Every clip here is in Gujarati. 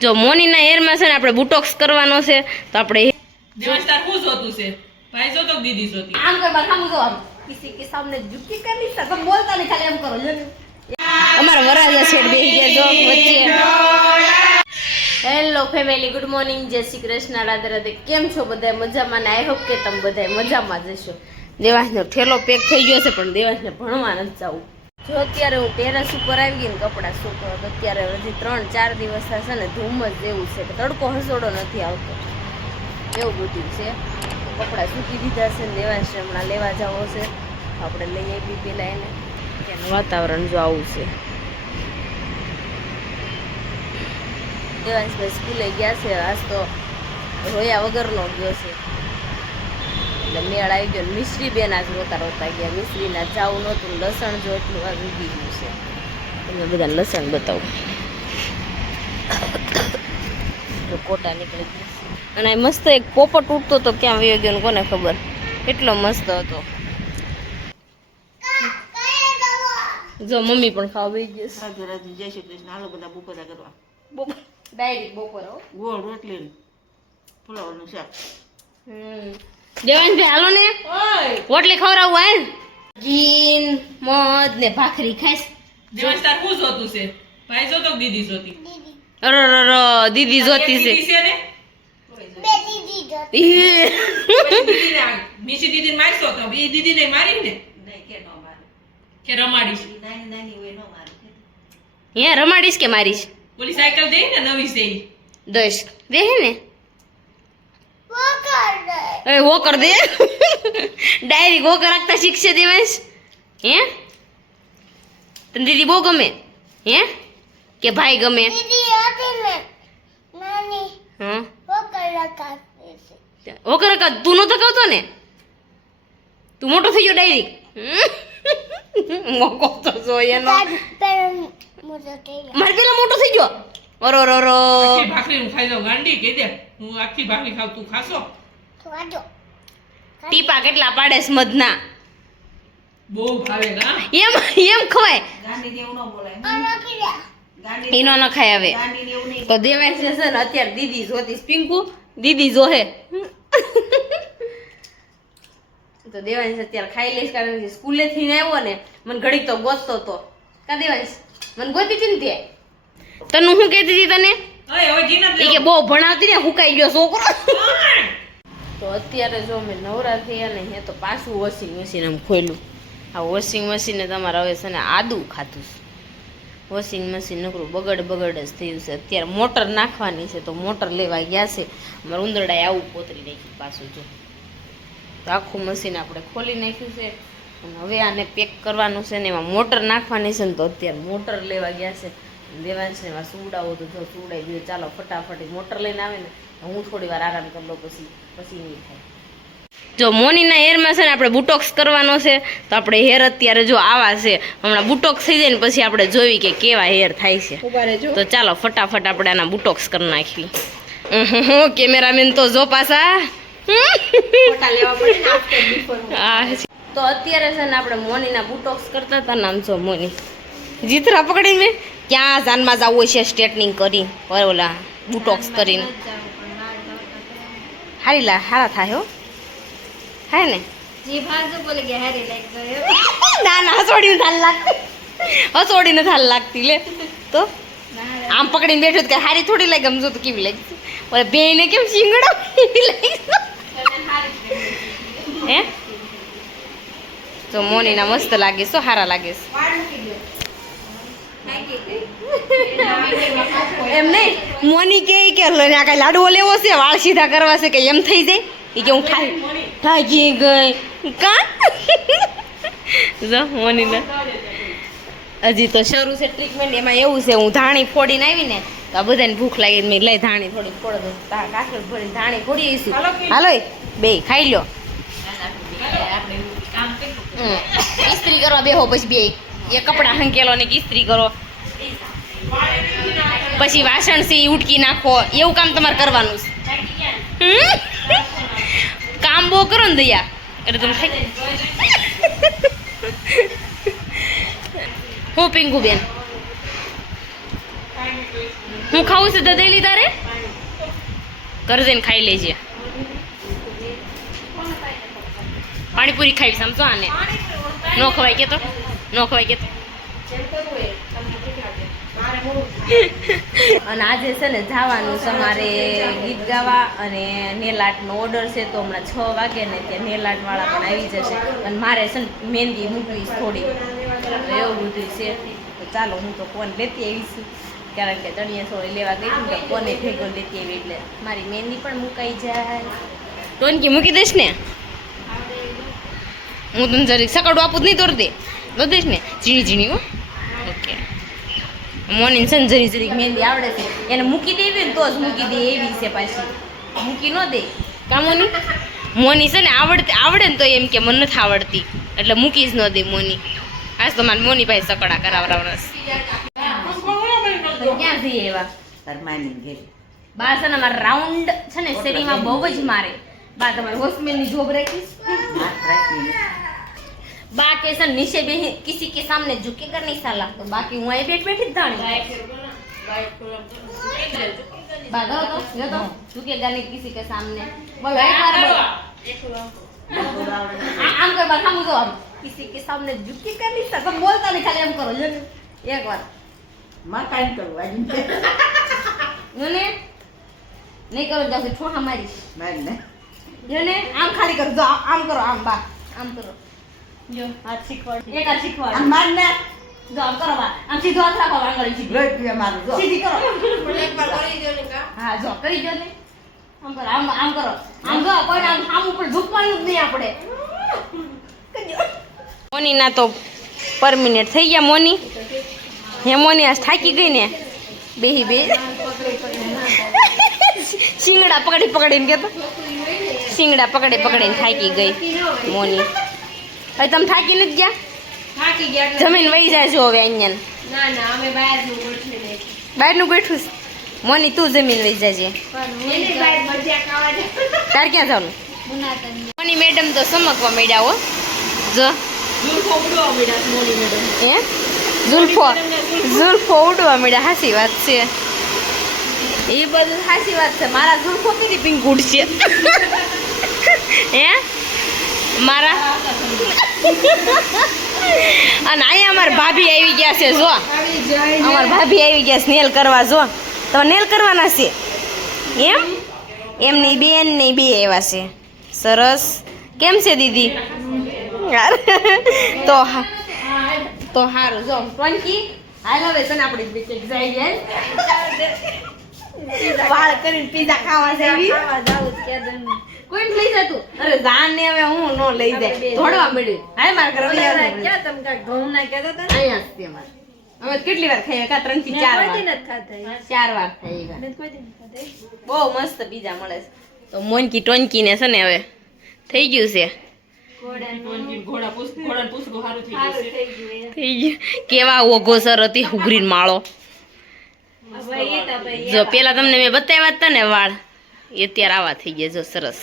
જો મોનીના હેરમાં છે ને આપણે બુટોક્સ કરવાનો છે તો આપણે દેવસ્ટાર હું જોતું છે ભાઈ જોતો કે દીદી જોતી આમ કર બાર સામું જો કિસી કે સામને ઝુકી કર નહીં શકતો બોલતા નહીં ખાલી એમ કરો અમારા વરાજા શેઠ બેહી ગયા જો વચ્ચે હેલો ફેમિલી ગુડ મોર્નિંગ જય શ્રી કૃષ્ણ રાધે રાધે કેમ છો બધા મજામાં ને આઈ હોપ કે તમે બધા મજામાં જ હશો દેવાંશનો ઠેલો પેક થઈ ગયો છે પણ દેવાંશને ભણવા નથી જવું જો અત્યારે હું ટેરેસ ઉપર આવી ગઈ ને કપડાં સૂકવા તો અત્યારે હજી 3-4 દિવસ થશે ને ધુમ્મસ જેવું છે તડકો હસોડો નથી આવતો એવું બધું છે કપડાં સૂકી દીધા છે ને દેવાંશ હમણાં લેવા જવો છે આપણે લઈ આવી પેલા એને ત્યાંનું વાતાવરણ જો આવું છે દેવાંશભાઈ સ્કૂલે ગયા છે આજ તો રોયા વગરનો ગયો છે એટલે મેળ આવી ગયો મિશ્રી બેન આજ રોતા ગયા મિશ્રીના જાવું નહોતું લસણ જો એટલું આજ ઉગી ગયું છે તમને બધા લસણ બતાવું કોટા નીકળી ગયા અને મસ્ત એક પોપટ ઉડતો તો ક્યાં વયો ગયો ને કોને ખબર એટલો મસ્ત હતો જો મમ્મી પણ ખાવા બેસી ગઈ રાધે રાધે જય શ્રી કૃષ્ણ હાલો બધા બપોરા કરવા ડાયરેક્ટ બપોર ગોળ રોટલી ફુલાવરનું શાક દેવાંશભાઈ હાલો ને રોટલી ખવડાવું હે ઘી મધ ને ભાખરી ખાઈશ દેવસ્ટાર હું જોતું છે ભાઈ જોતો કે દીદી જોતી અરે દીદી જોતી છે દીદી છે ને મિશી દીદી મારશો તો એ દીદી ને મારી ને કે રમાડીશ હે રમાડીશ કે મારીશ ઓલી સાયકલ દે ને નવી છે દસ દે હે ને વોકર દે ડાયરી વોકર રાખતા શીખશે દેવાંશ હે તને દીદી બહુ ગમે હે કે ભાઈ ગમે હા વોકર તું નતો કહતો ને તું મોટો થઈ ગયો ડાયરી મોકો તો જો એનો મારે પેલા મોટો થઈ ગયો ઓરો આખી ભાખરી હું ખાઈ જાઉં ગાંડી કહી દે હું આખી ભાખરી ખાવ તું ખાશો ટીપા કેટલા પાડે મધના બહુ ભાવે ના એમ ખવાય ગાંડી એવું ન બોલાય એનો ન ખાય હવે તો દેવાય છે ને અત્યારે દીદી જોતી પિંકુ દીદી જોહે તો દેવાંશ અત્યારે ખાઈ લઈશ કારણ કે સ્કૂલે થી આવ્યો ને મને ઘડીક તો ગોતતો તો કા દેવાંશ મને ગોતી હતી ને ત્યાં તને હું કહેતી હતી તને એ કે બહુ ભણાવતી ને હુકાઈ ગયો છોકરો તો અત્યારે જો મેં નવરા થયા ને હે તો પાછું વોશિંગ મશીન આમ ખોલ્યું આ વોશિંગ મશીને તમારે હવે છે ને આદુ ખાતું છે વોશિંગ મશીન નકરું બગડ જ થયું છે અત્યારે મોટર નાખવાની છે તો મોટર લેવા ગયા છે અમારે ઉંદરડાએ આવું પોતરી નાખ્યું પાછું જો તો આખું મશીન આપણે ખોલી નાખ્યું છે અને હવે આને પેક કરવાનું છે ને એમાં મોટર નાખવાની છે ને તો અત્યારે મોટર લેવા ગયા છે દેવાંશને એમાં સુવડાવો તો જો સુવડાઈ ગયો ચાલો ફટાફટ મોટર લઈને આવે ને હું થોડી વાર આરામ કરી લઉં પછી નહીં થાય જો મોનીના હેરમાં છે ને આપણે બુટોક્સ કરવાનો છે તો આપણે હેર અત્યારે જો આવા છે હમણાં બુટોક્સ થઈ જાય ને પછી આપણે જોઈ કે કેવા હેર થાય છે તો ચાલો ફટાફટ આપણે આના બુટોક્સ કરી નાખવી કેમેરામેન તો જો પાછા તો અત્યારે છે ને આપણે મોનીના બુટોક્સ કરતા હતા નામ છો મોની જીતરા પકડીને મેં ક્યાં જાનમાં જવું છે સ્ટ્રેટનિંગ કરી ઓલા બુટોક્સ કરીને હારા થાય હો હે ને ના હસોડીને થાલ લાગતી લે તો આમ પકડીને બેઠું કે હારી થોડી લાગે આમ જો તો કેવી લાગતી ઓલે બેને કેમ શીંગડો હે તો મોનીના મસ્ત લાગે છે હારા લાગે છે એમ નહીં મોની કે કઈ લાડવો લેવો છે વાળ સીધા કરવા છે કે એમ થઈ જાય એ કે હું થાકી ગઈ કા જો મોનીના હજી તો શરૂ છે ટ્રીટમેન્ટ એમાં એવું છે હું ધાણી ફોડીને આવી ને તો આ બધાને ભૂખ લાગી મેં લઈ ધાણી થોડી ફોડ દો કાકડી ફોડીને ધાણી ફોડી આવીશું હાલો બે ખાઈ લો ઇસ્ત્રી કરવા બેહો પછી બે એ કપડાં હંકેલો ને ઇસ્ત્રી કરો પછી વાસણ થી ઉટકી નાખો એવું કામ તમારે કરવાનું છે કામ બહુ કરો ને દયા એટલે તમે ખાઈ હું પિંકુ બેન હું ખાવું છે દદેલી તારે ઘર જઈને ખાઈ લેજે પાણીપુરી ખાવી સમજો આને નો ખવાય કે તો નો ખવાય કે તો અને આજે છે ને જવાનું છે મારે ગીત ગાવા અને નેલ આર્ટનો ઓર્ડર છે તો હમણાં 6 વાગે ને ત્યાં નેલ આર્ટ વાળા પણ આવી જશે અને મારે છે ને મહેંદી મૂકવી થોડી એવું બધું છે તો ચાલો હું તો કોણ લેતી આવીશું કારણ કે ચણિયા ચોળી લેવા ગઈ હતી તો કોને ભેગો લેતી આવી એટલે મારી મહેંદી પણ મુકાઈ જાય ટોનકી મૂકી દઈશ ને હું તને જરી સકડું આપું જ નહીં તોડ દે દઈશ ને ઝીણી ઝીણી હો ઓકે મોની છે ને જરી જરી મહેંદી આવડે છે એને મૂકી દેવી ને તો જ મૂકી દે એવી છે પાછી મૂકી ન દે કા મોની છે ને આવડે ને તો એમ કે મને નથી આવડતી એટલે મૂકી જ ન દે મોની આજ તો મારે મોની ભાઈ સકડા કરાવડાવના ક્યાં જઈએ એવા બા છે ને મારે રાઉન્ડ છે ને શેરીમાં બહુ જ મારે બા તમારે હોસ્પિટલની જોબ રાખીશ बा के सन नीचे भी किसी के सामने झुकेगा नहीं साला तो बाकी હું અહીં બેઠી જ ધાણી बा गो तो झुकेगा नहीं किसी के सामने बोलो एक बार बोलो आम कर बार हम जो किसी के सामने झुकेगा नहीं साला बोलता नहीं खाली हम करो एक बार मां काई करो आज ने नहीं करो जैसे ठोहा मारी ने आम खाली कर दो आम करो आम बा आम करो જો હાથ શીખવાડ એક હાથ શીખવાડ આમ માર ને જો આમ કરો બા આમ સીધો હાથ રાખો આંગળી સીધી લોટ પીવા મારું જો સીધી કરો એક વાર કરી દો ને કા હા જો કરી દો ને આમ કરો આમ કરો આમ જો કોઈ આમ આમ ઉપર ઝૂકવાનું જ નહીં આપણે મોની ના તો પર મિનિટ થઈ ગયા મોની હે મોની આજ થાકી ગઈ ને બેહી બે શિંગડા પકડી પકડીને કેતો શિંગડા પકડી પકડીને થાકી ગઈ મોની હવે તમે થાકી નથી ગયા થાકી ગયા જમીન વહી જાજો હવે અહીંયા ના ના અમે બહારનું ગોઠવી દે બહારનું ગોઠવું મોની તું જમીન વહી જાજે એની બહાર ભજીયા ખાવા દે તાર ક્યાં જવાનું મોની મેડમ તો સમકવા મળ્યા હો જો ઝુલ્ફો ઉડવા મળ્યા મોની મેડમ હે ઝુલ્ફો ઉડવા મળ્યા હાસી વાત છે એ બધું હાસી વાત છે મારા ઝુલ્ફો કેવી પિંક ઉડશે હે મારા અને અહીંયા અમાર ભાભી આવી ગયા છે જો અમાર ભાભી આવી ગયા છે નેલ કરવા જો તમે નેલ કરવાના છે એમ એમની બેન ની બે આવ્યા છે સરસ કેમ છે દીદી તો હારું જો ટોનકી હાલ હવે છે ને આપણે જઈ જાય વાળ કરીને પીઝા ખાવા જાવી ખાવા જાવું કે કોઈ લઈ જતું અરે જાન ને હવે હું નો લઈ જાય થોડવા મળ્યું હાય માર ઘરે ક્યાં તમ કા ઘઉં ના કહેતો તો અહીંયા જ તે માર હવે કેટલી વાર ખાઈ કા 3 થી 4 વાર કોઈ દિન જ ખાતા 4 વાર ખાઈ ગયા મેં કોઈ દિન ખાતા બહુ મસ્ત પીઝા મળે છે તો મોનકી ટોનકી ને છે ને હવે થઈ ગયું છે થઈ ગયું કેવા ઓઘો સર હતી હુગરીન માળો જો પેલા તમને મેં બતાવ્યા હતા ને વાળ એ અત્યારે આવા થઈ ગયા જો સરસ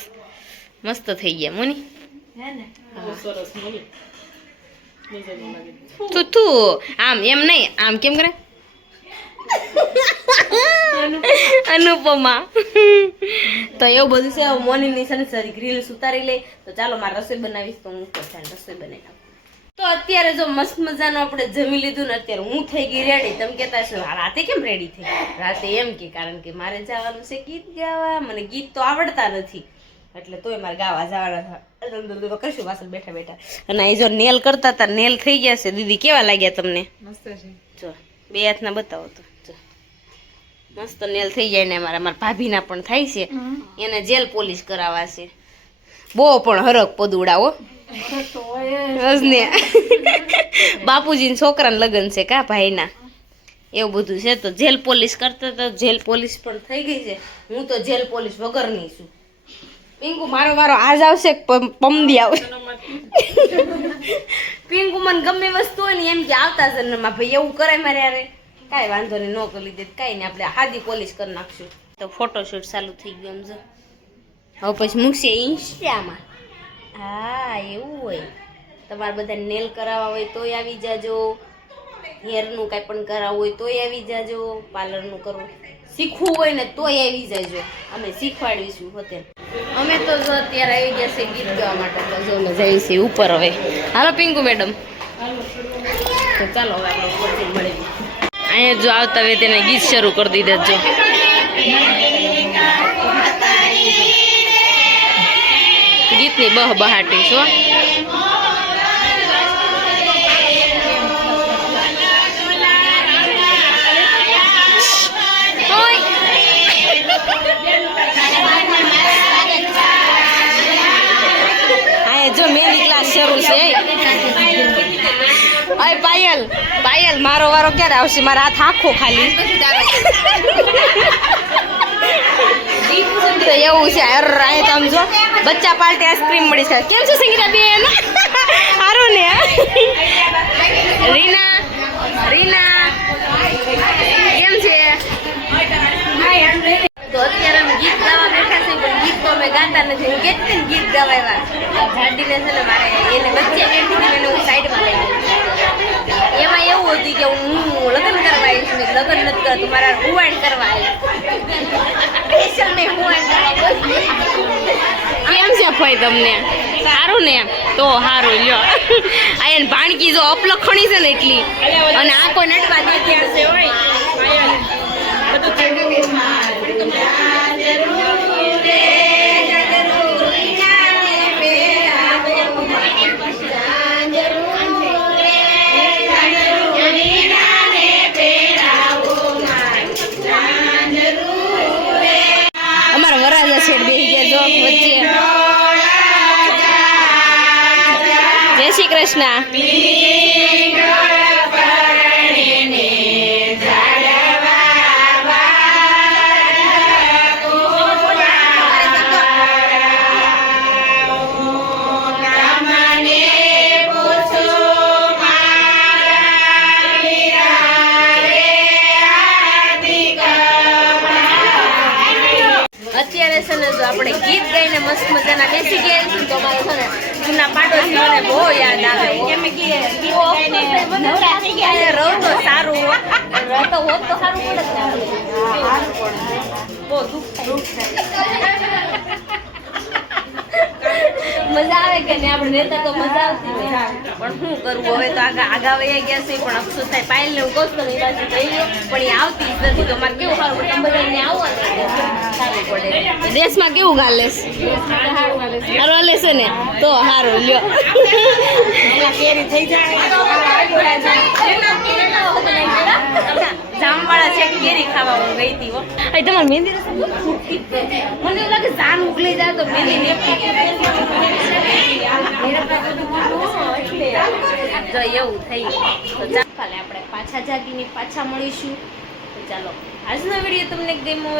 મસ્ત થઈ ગયા મોની તું આમ એમ નહીં આમ કેમ કરે અનુપમા તો એવું બધું છે મોનીની છે ને સરી ગ્રીલ્સ ઉતારી લે તો ચાલો મારે રસોઈ બનાવીશ તો હું રસોઈ બનાવી નાખું તો અત્યારે જો મસ્ત મજાનું આપણે જમી લીધું ને અત્યારે હું થઈ ગઈ રેડી તમે કહેતા છો રાતે કેમ રેડી થઈ રાતે એમ કે કારણ કે મારે જવાનું છે ગીત ગાવા મને ગીત તો આવડતા નથી એટલે તોય મારે ગાવા જવાના કરશું પાછળ બેઠા બેઠા અને અહીં જો નેલ કરતા હતા નેલ થઈ ગયા છે દીદી કેવા લાગ્યા તમને મસ્ત છે જો બે હાથના બતાવો તો જો મસ્ત નેલ થઈ જાય ને મારા ભાભીના પણ થાય છે એને જેલ પોલિશ કરાવવા છે બહુ પણ હરક પદુડા હો ને બાપુજી છોકરાના લગ્ન છે કા ભાઈના એવું બધું છે તો જેલ પોલિશ કરતા તો જેલ પોલિશ પણ થઈ ગઈ છે હું તો જેલ પોલિશ વગરની છું પિંકુ મારો વારો આજ આવશે પમદી આવે પિંકુ મને ગમે વસ્તુ હોય ને એમ કે આવતા જન્મમાં ભાઈ એવું કરાય મારે યારે કાંઈ વાંધો નહીં ન કરી દે કાંઈ નહીં આપણે હાદી પોલિશ કરી નાખશું તો ફોટોશૂટ ચાલુ થઈ ગયું સમજો હવે પછી મૂકશે ઇન્સ્ટામાં હા એવું હોય તમારે બધા નેલ કરાવવા હોય તોય આવી જાજો હેરનું કાંઈ પણ કરાવવું હોય તોય આવી જાજો પાર્લરનું કરવું શીખવું હોય ને તોય આવી જાયજો, અમે શીખવાડીશું હોતે. અમે તો જો અત્યારે આવી ગયા છે ગીત ગાવા માટે, તો જો અમે જઈએ છીએ ઉપર. હવે હાલો પિંકુ મેડમ, તો ચાલો હવે આપણે ઉપરથી મળીએ. અહીંયા જો આવતા હોય તેને ગીત શરૂ કરી દીધા. જો ગીતની બહ બહાટી છો. જો મેરી ક્લાસ શરૂ છે. અરે પાયલ, પાયલ મારો વારો ક્યારે આવશે? મારા હાથ આખો ખાલી તો એવું છે. અરે તમે જો બચ્ચા પાર્ટી આઈસ્ક્રીમ મળી છે. કેમ છે સંગીતા બેન? સારું ને? રીના, રીના કેમ છે? તો અત્યારે અમે ગીત ગાવા બેઠા છે, પણ ગીત તો અમે ગાતા નથી. હું કેતી ને ગીત ગાવા આવ્યા જાડીને છે ને, મારે એને વચ્ચે બેઠી હતી એને હું સાઈડમાં લઈ ગઈ. એમાં એવું હતું કે હું લગ્ન કરવા આવી છું, લગ્ન નથી કરતું, મારા હુવાણ કરવા આવી. સ્પેશિયલ મેં હુવાણ કરવા. કેમ છે ભાઈ તમને? સારું ને? તો સારું લ્યો. આ એને ભાણકી જો અપલખણી છે ને એટલી, અને આ કોઈ નટવા દેતી હશે હોય. અમારા વરાજા છેડ બેસી ગયા જો વચ્ચે. જય શ્રી કૃષ્ણ. અત્યારે છે ને જો આપણે ગીત ગાઈને મસ્ત મજાના બેસી ગયા છીએ, તો અમારે છે ને જૂના પાડોશીઓને બહુ યાદ આવે. રહો તો સારું હોત, રહેતો હોત તો સારું પડે ને. બહુ દુઃખ મજા આવે કે નહીં? આપણે રહેતા તો મજા આવતી હોય, પણ શું કરવું હવે? તો આગા વયા ગયા છે, પણ અફસોસ થાય. પાયલ ને હું કહું છું એ બાજુ જઈએ, પણ એ આવતી જ નથી. તો મારે કેવું સારું પડે? બધા અહીંયા આવો સારું પડે. ડ્રેસમાં કેવું ગાલે છે? સારું હાલે છે ને? તો સારું લ્યો. જામવાળા છે કેરી ખાવા હું ગઈ હતી. તમારે મહેંદી મને એવું લાગે જાન ઉગલી જાય તો મહેંદી નહીં. જો એવું થઈ ગયું. કાલે આપણે પાછા જાગીને પાછા મળીશું. તો ચાલો આજનો વિડીયો તમને ગમ્યો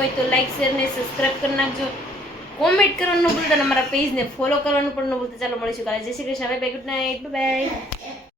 હોય તો લાઈક શેર ને સબસ્ક્રાઇબ કરી નાખજો. કોમેન્ટ કરવાનું ન ભૂલતા, અમારા પેજને ફોલો કરવાનું પણ ન ભૂલતા. ચાલો મળીશું કાલે. જય Shri Krishna. Bye bye. Good night. Bye bye.